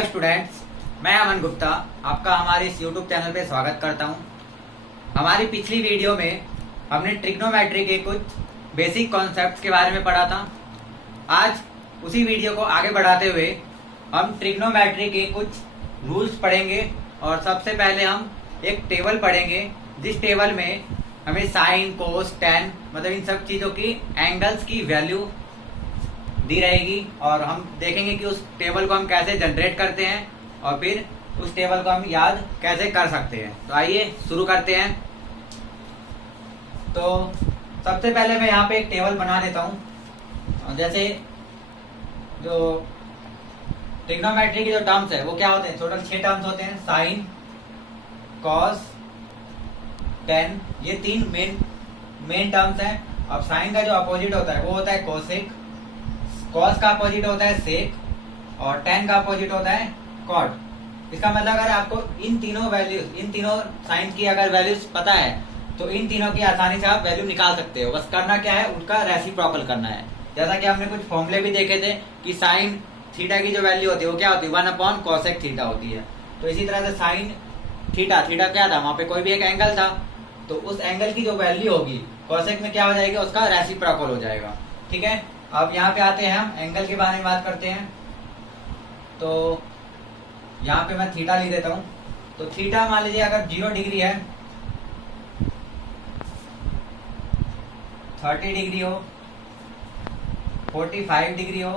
Hello students, मैं अमन गुप्ता आपका हमारे इस यूट्यूब चैनल पे स्वागत करता हूं। हमारी पिछली वीडियो में हमने ट्रिग्नोमेट्री के कुछ बेसिक कॉन्सेप्ट्स के बारे में पढ़ा था। आज उसी वीडियो को आगे बढ़ाते हुए हम ट्रिग्नोमेट्री के कुछ रूल्स पढ़ेंगे और सबसे पहले हम एक टेबल पढ़ेंगे जिस टेबल में हमें साइन, कोस, टेन मतलब इन सब चीज़ों की एंगल्स की वैल्यू दी रहेगी और हम देखेंगे कि उस टेबल को हम कैसे जनरेट करते हैं और फिर उस टेबल को हम याद कैसे कर सकते हैं। तो आइए शुरू करते हैं। तो सबसे पहले मैं यहाँ पे एक टेबल बना देता हूँ। जैसे जो ट्रिग्नोमेट्री की जो टर्म्स है वो क्या होते हैं, टोटल 6 टर्म्स होते हैं। साइन, कॉस, टेन, ये 3 मेन टर्म्स हैं। अब साइन का जो अपोजिट होता है वो होता है कोसेक, कॉस का अपोजिट होता है सेक और टेन का अपोजिट होता है कॉट। इसका मतलब अगर आपको इन तीनों साइन की अगर वैल्यूज पता है तो इन तीनों की आसानी से आप वैल्यू निकाल सकते हो। बस करना क्या है, उनका रेसिप्रोकल करना है। जैसा कि हमने कुछ फॉर्मूले भी देखे थे कि साइन थीटा की जो वैल्यू होती है वो क्या होती है, 1/cosec थीटा होती है। तो इसी तरह से साइन थीटा क्या था, वहां पे कोई भी एक एंगल था, तो उस एंगल की जो वैल्यू होगी कॉसेक में क्या हो जाएगी, उसका रेसिप्रोकल हो जाएगा। ठीक है, अब यहाँ पे आते हैं, हम एंगल के बारे में बात करते हैं। तो यहाँ पे मैं थीटा लिख देता हूँ। तो थीटा मान लीजिए अगर 0 डिग्री है, 30 डिग्री हो, 45 डिग्री हो,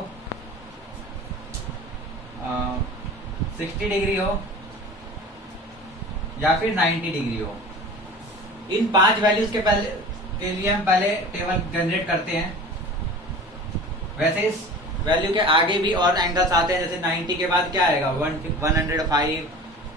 60 डिग्री हो या फिर 90 डिग्री हो, इन 5 वैल्यूज के लिए हम पहले टेबल जनरेट करते हैं। वैसे इस वैल्यू के आगे भी और एंगल्स आते हैं। जैसे 90 के बाद क्या आएगा, 105,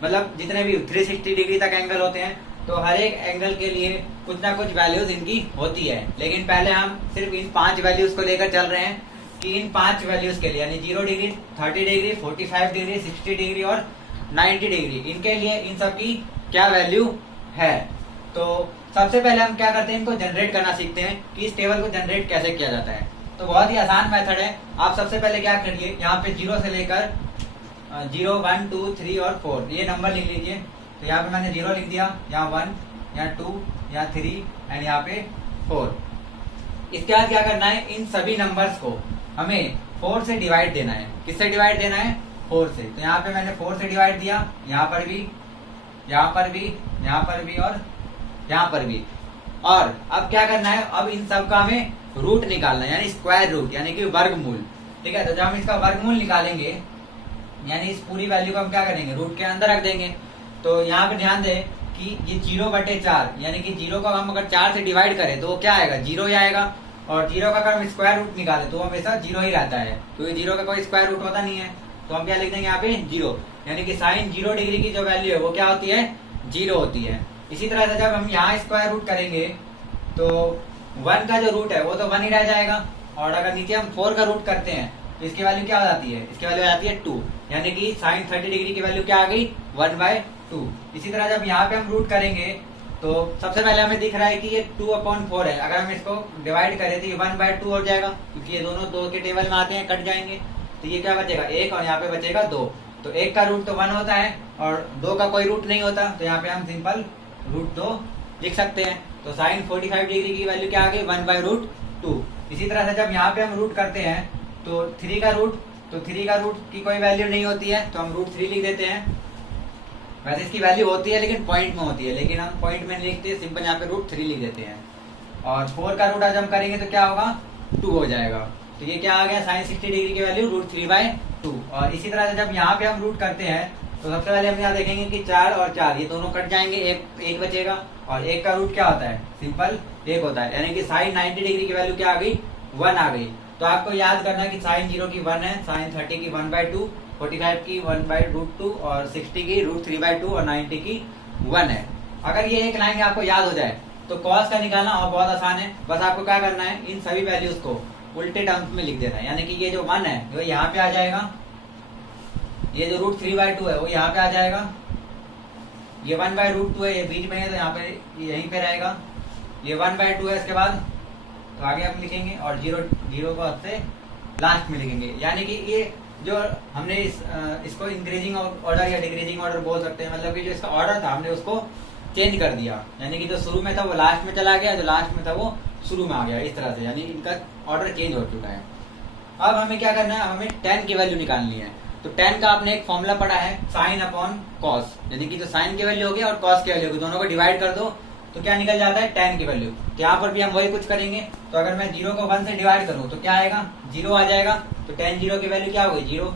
मतलब जितने भी 360 डिग्री तक एंगल होते हैं। तो हर एक एंगल के लिए कुछ ना कुछ वैल्यूज इनकी होती है। लेकिन पहले हम सिर्फ इन 5 वैल्यूज को लेकर चल रहे हैं कि इन 5 वैल्यूज के लिए यानी 0 डिग्री, 30 डिग्री, 45 डिग्री, 60 डिग्री और 90 डिग्री, इनके लिए इन सब की क्या वैल्यू है। तो सबसे पहले हम क्या करते हैं, इनको जनरेट करना सीखते हैं कि इस टेबल को जनरेट कैसे किया जाता है। तो बहुत ही आसान मेथड है। आप सबसे पहले क्या करिए, यहाँ पे 0 से लेकर 0, 1, 2, 3 और 4 ये नंबर लिख लीजिए। तो यहाँ पे मैंने 0 लिख दिया, यहाँ 1, यहाँ 2, यहाँ 3 एंड यहाँ पे 4। इसके बाद क्या करना है, इन सभी नंबर्स को हमें 4 से डिवाइड देना है। किससे डिवाइड देना है, 4 से। तो यहाँ पे मैंने 4 से डिवाइड दिया, यहाँ पर भी, यहाँ पर भी, यहाँ पर भी और यहाँ पर भी। और अब क्या करना है, अब इन सब का हमें रूट निकालना है, यानी स्क्वायर रूट यानी कि वर्गमूल। ठीक है, तो जब हम इसका वर्गमूल निकालेंगे यानी इस पूरी वैल्यू को हम क्या करेंगे, रूट के अंदर रख देंगे। तो यहाँ पे ध्यान दें कि ये 0/4 यानी कि 0 को हम अगर 4 से डिवाइड करें तो वो क्या आएगा, 0 ही आएगा। और 0 का अगर हम स्क्वायर रूट निकालें तो हमेशा 0 ही रहता है, तो ये 0 का कोई स्क्वायर रूट होता नहीं है। तो हम क्या लिख देंगे यहाँ पे 0, यानी कि साइन 0 डिग्री की जो वैल्यू है वो क्या होती है, 0 होती है। इसी तरह से जब हम यहाँ स्क्वायर रूट करेंगे तो 1 का जो रूट है वो तो 1 ही रह जाएगा। और अगर नीचे हम 4 का रूट करते हैं तो इसकी वैल्यू क्या हो जाती है, इसकी वैल्यू आ जाती है 2, यानी कि साइन 30 डिग्री की वैल्यू क्या आ गई, 1/2। इसी तरह जब यहाँ पे हम रूट करेंगे तो सबसे पहले हमें दिख रहा है कि ये 2/4 है। अगर हम इसको डिवाइड करें तो ये 1/2 हो जाएगा, क्योंकि ये दोनों 2 के टेबल में आते हैं, कट जाएंगे। तो ये क्या बचेगा, 1 और यहाँ पे बचेगा 2। तो 1 का रूट तो 1 होता है और 2 का कोई रूट नहीं होता, तो यहाँ पे हम सिंपल रूट 2 लिख सकते हैं। तो साइन 45 डिग्री की वैल्यू क्या आ गई, 1/2। इसी तरह से जब यहाँ पे हम रूट करते हैं तो 3 का रूट की कोई वैल्यू नहीं होती है, तो हम √3 लिख देते हैं। वैसे इसकी वैल्यू होती है लेकिन पॉइंट में होती है, लेकिन हम पॉइंट में नहीं लिखते, सिंपल यहाँ पे √3 लिख देते हैं। और 4 का रूट आज हम करेंगे तो क्या होगा, 2 हो जाएगा। तो ये क्या आ गया, साइन 60 डिग्री की वैल्यू √3/2। और इसी तरह से जब यहाँ पे हम रूट करते हैं तो सबसे पहले हम यहाँ देखेंगे कि 4 और 4 ये दोनों कट जाएंगे, एक बचेगा। और 1 का रूट क्या होता है, सिंपल 1 होता है, यानी कि साइन 90 डिग्री की वैल्यू क्या आ गई, 1 आ गई। तो आपको याद करना है कि साइन 0 की 1 है, साइन 30 की 1/2, 45 की 1/√2 और 60 की √3/2 और 90 की 1 है। अगर ये एक लाइन आपको याद हो जाए तो कॉस का निकालना और बहुत आसान है। बस आपको क्या करना है, इन सभी वैल्यूज को उल्टे टर्म्स में लिख देना है, यानी कि ये जो 1 है वो यहाँ पे आ जाएगा, ये जो √3/2 है वो यहाँ पे आ जाएगा, ये 1/√2 है, ये बीच में है तो यहाँ पे यहीं पे रहेगा, ये 1/2 है। इसके बाद तो आगे हम लिखेंगे और 0 को से लास्ट में लिखेंगे, यानी कि ये जो हमने इसको इंक्रीजिंग ऑर्डर या डिक्रीजिंग ऑर्डर बोल सकते हैं, मतलब कि जो इसका ऑर्डर था हमने उसको चेंज कर दिया, यानी कि जो शुरू में था वो लास्ट में चला गया, जो लास्ट में था वो शुरू में आ गया, इस तरह से, यानी इनका ऑर्डर चेंज हो चुका है। अब हमें क्या करना है, हमें tan की वैल्यू निकालनी है। तो tan का आपने एक फॉर्मूला पढ़ा है, साइन अपॉन कॉस, यानी कि जो साइन की वैल्यू होगी और कॉस की वैल्यू होगी दोनों को डिवाइड कर दो तो क्या निकल जाता है, tan की वैल्यू। तो यहाँ पर भी हम वही कुछ करेंगे। तो अगर मैं 0 को 1 से डिवाइड करूँ तो क्या आएगा, 0 आ जाएगा। तो tan 0 की वैल्यू क्या होगी, 0।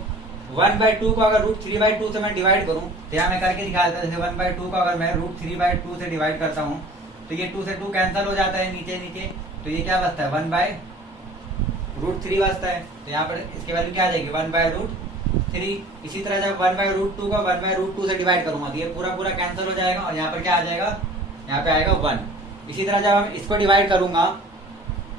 1/2 को अगर √3/2 से मैं डिवाइड करूँ तो यहाँ मैं करके दिखा देता हूँ। जैसे 1/2 को अगर मैं √3/2 से डिवाइड करता हूँ तो ये 2 से 2 कैंसिल हो जाता है नीचे नीचे, तो ये क्या बचता है, 1/√3 बचता है। तो यहाँ पर इसकी वैल्यू क्या आ जाएगी, 1/√3। इसी तरह जब 1/√2 को 1/√2 से डिवाइड करूंगा तो ये पूरा पूरा कैंसिल हो जाएगा और यहाँ पर क्या आ जाएगा, यहाँ पे आएगा 1। इसी तरह जब हम इसको डिवाइड करूंगा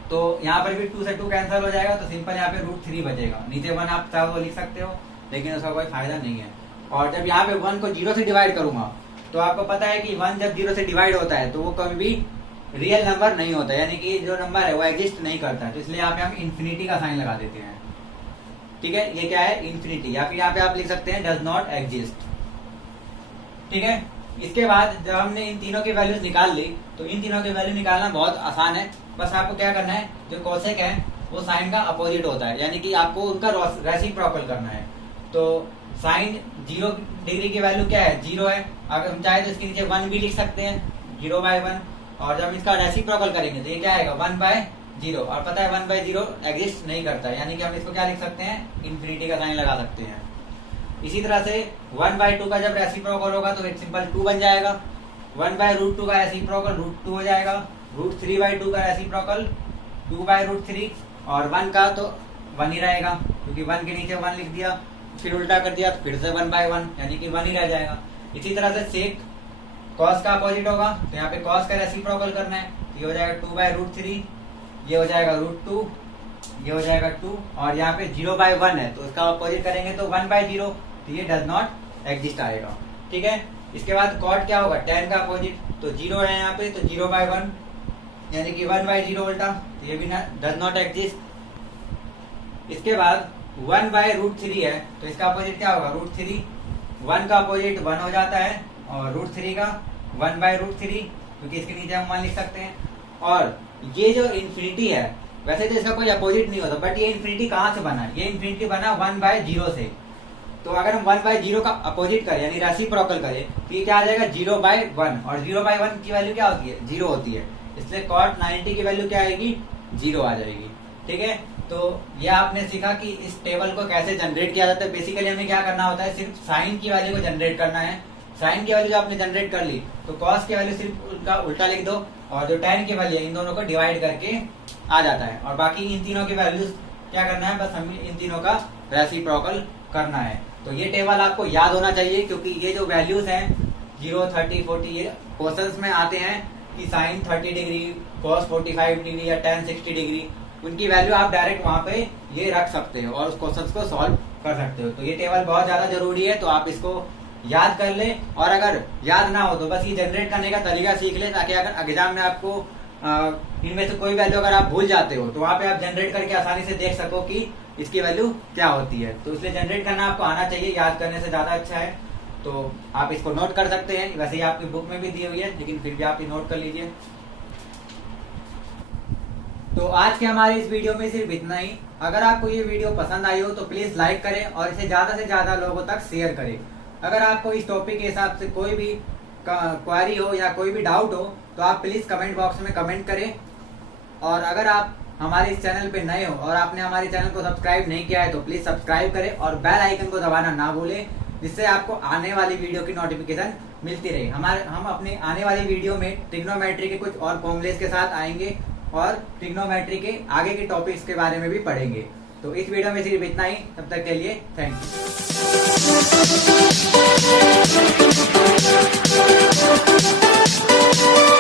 तो यहाँ पर भी 2 से 2 कैंसिल हो जाएगा, तो सिंपल यहाँ पे √3 बचेगा। नीचे 1 आप चाहो तो लिख सकते हो, लेकिन उसका कोई फायदा नहीं है। और जब यहाँ पे 1 को 0 से डिवाइड करूंगा तो आपको पता है कि 1 जब 0 से डिवाइड होता है तो वो कभी भी रियल नंबर नहीं होता, यानी कि जो नंबर है वो एग्जिस्ट नहीं करता है। तो इसलिए यहाँ पे हम इन्फिनिटी का साइन लगा देते हैं, ठीक है। ये क्या है, इन्फिनिटी, या फिर यहाँ पे आप लिख सकते हैं डज नॉट एग्जिस्ट, ठीक है। इसके बाद जब हमने इन तीनों की वैल्यूज निकाल ली तो इन तीनों की वैल्यू निकालना बहुत आसान है। बस आपको क्या करना है, जो कोसेक है वो साइन का अपोजिट होता है, यानी कि आपको उनका रेसिप्रोकल करना है। तो साइन 0 डिग्री की वैल्यू क्या है, 0 है। अगर हम चाहे तो इसके नीचे 1 भी लिख सकते हैं, 0/1। और जब इसका रेसिप्रोकल करेंगे तो ये क्या आएगा, 1/0। और पता है 1/0 एग्जिस्ट नहीं करता है, यानी कि हम इसको क्या लिख सकते हैं, इन्फिनिटी का साइन लगा सकते हैं। इसी तरह से 1/2 का जब रेसिप्रोकल होगा तो एक सिंपल 2 बन जाएगा। 1/√2 का रेसिप्रोकल √2 हो जाएगा। √3/2 का रेसिप्रोकल 2/√3। और 1 का तो 1 ही रहेगा, क्योंकि 1 के नीचे 1 लिख दिया, फिर उल्टा कर दिया तो फिर से 1/1, यानी कि 1 ही रह जाएगा। इसी तरह से सेक कॉस का अपोजिट होगा, तो यहाँ पे कॉस का रेसिप्रोकल करना है, तो ये हो जाएगा 2/√3, ये हो जाएगा √2, ये हो जाएगा 2। और यहाँ पे 0/1 है तो उसका अपोजिट करेंगे तो 1/0, तो ये डज नॉट एग्जिस्ट आएगा, ठीक है। इसके बाद कॉट क्या होगा, tan का अपोजिट, तो 0 है यहाँ पे तो 0/1, यानी कि 1/0 उल्टा, तो ये भी डज नॉट एग्जिस्ट। इसके बाद 1/√3 है तो इसका अपोजिट क्या होगा, √3। 1 का अपोजिट 1 हो जाता है और √3 का 1/√3, क्योंकि इसके नीचे हम 1 लिख सकते हैं। और ये जो इन्फिनिटी है वैसे तो इसका कोई अपोजिट नहीं होता, बट ये इन्फिनिटी कहाँ से बना, ये इन्फिनिटी बना 1/0 से। तो अगर हम 1/0 का अपोजिट करें यानी रेसिप्रोकल करें तो ये क्या आ जाएगा, 0/1। और 0/1 की वैल्यू क्या होती है, 0 होती है, इसलिए cot 90 की वैल्यू क्या आएगी, 0 आ जाएगी, ठीक है। तो ये आपने सीखा कि इस टेबल को कैसे जनरेट किया जाता है। बेसिकली हमें क्या करना होता है, सिर्फ साइन की वैल्यू को जनरेट करना है। साइन की वैल्यू जो आपने जनरेट कर ली तो कॉस की वैल्यू सिर्फ उनका उल्टा लिख दो, और जो tan की वैल्यू है इन दोनों को डिवाइड करके आ जाता है। और बाकी इन तीनों की वैल्यूज क्या करना है, बस हमें इन तीनों का रेसिप्रोकल करना है। तो ये टेबल आपको याद होना चाहिए, क्योंकि ये जो वैल्यूज हैं 0, 30, 40 ये क्वेश्चंस में आते हैं कि साइन 30 डिग्री, कॉस 45 डिग्री या tan 60 डिग्री, उनकी वैल्यू आप डायरेक्ट वहां पे ये रख सकते हो और उस क्वेश्चन को सॉल्व कर सकते हो। तो ये टेबल बहुत ज्यादा जरूरी है, तो आप इसको याद कर ले। और अगर याद ना हो तो बस ये जनरेट करने का तरीका सीख ले, ताकि अगर एग्जाम में आपको इनमें से कोई वैल्यू अगर आप भूल जाते हो तो वहां पे आप जनरेट करके आसानी से देख सको कि इसकी वैल्यू क्या होती है। तो इसलिए जनरेट करना आपको आना चाहिए, याद करने से ज्यादा अच्छा है। तो आप इसको नोट कर सकते हैं, वैसे ही आपकी बुक में भी दी हुई है, लेकिन फिर भी आप ये नोट कर लीजिए। तो आज के हमारे इस वीडियो में सिर्फ इतना ही। अगर आपको ये वीडियो पसंद आई हो तो प्लीज लाइक करें और इसे ज्यादा से ज्यादा लोगों तक शेयर करें। अगर आपको इस टॉपिक के हिसाब से कोई भी क्वेरी हो या कोई भी डाउट हो तो आप प्लीज कमेंट बॉक्स में कमेंट करें। और अगर आप हमारे इस चैनल पे नए हो और आपने हमारे चैनल को सब्सक्राइब नहीं किया है तो प्लीज सब्सक्राइब करें और बेल आइकन को दबाना ना भूलें, जिससे आपको आने वाली वीडियो की नोटिफिकेशन मिलती रहे। हम अपने आने वाली वीडियो में ट्रिग्नोमेट्री के कुछ और फॉर्मूलेस के साथ आएंगे और ट्रिग्नोमेट्री के आगे के टॉपिक्स के बारे में भी पढ़ेंगे। तो इस वीडियो में सिर्फ इतना ही, तब तक के लिए थैंक यू।